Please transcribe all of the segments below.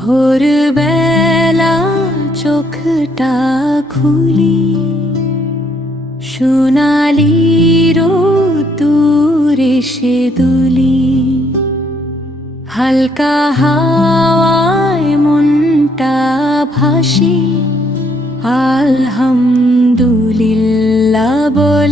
ভোরবেলা চোখটা খুলি সোনালি রোদুরে সে দুলি। হালকা হাওয়ায় মনটা ভাসে আলহামদুল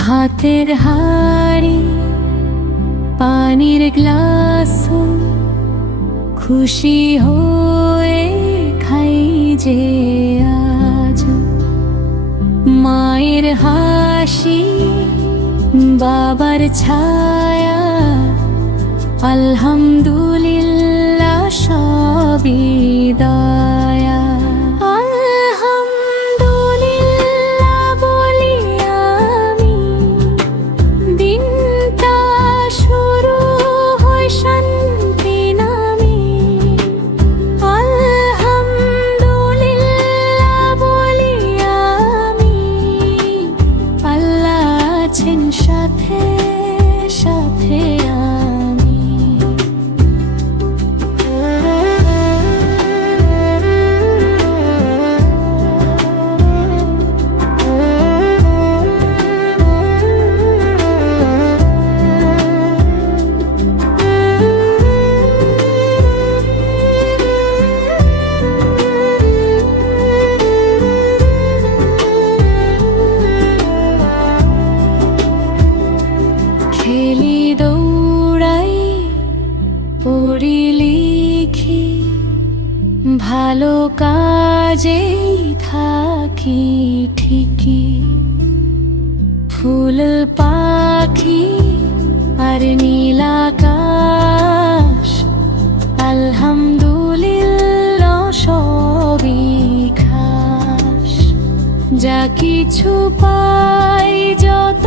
ভাতের হাড়ি, পানির গ্লাস খুশি হয়ে খাই যে আজ। মায়ের হাসি, বাবার ছায়া, আলহামদুলিল্লাহ সবই খেলি দৌড়াই পড়ি লিখি, ভালো কাজেই থাকি ঠিকই। ফুল পাখি আর নীলাকাশ আলহামদুলিল্লাহ সবই খাস। যা কিছু পাই যত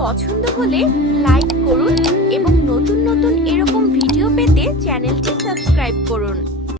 পছন্দ হলে লাইক করুন এবং নতুন নতুন এরকম ভিডিও পেতে চ্যানেলটি সাবস্ক্রাইব করুন।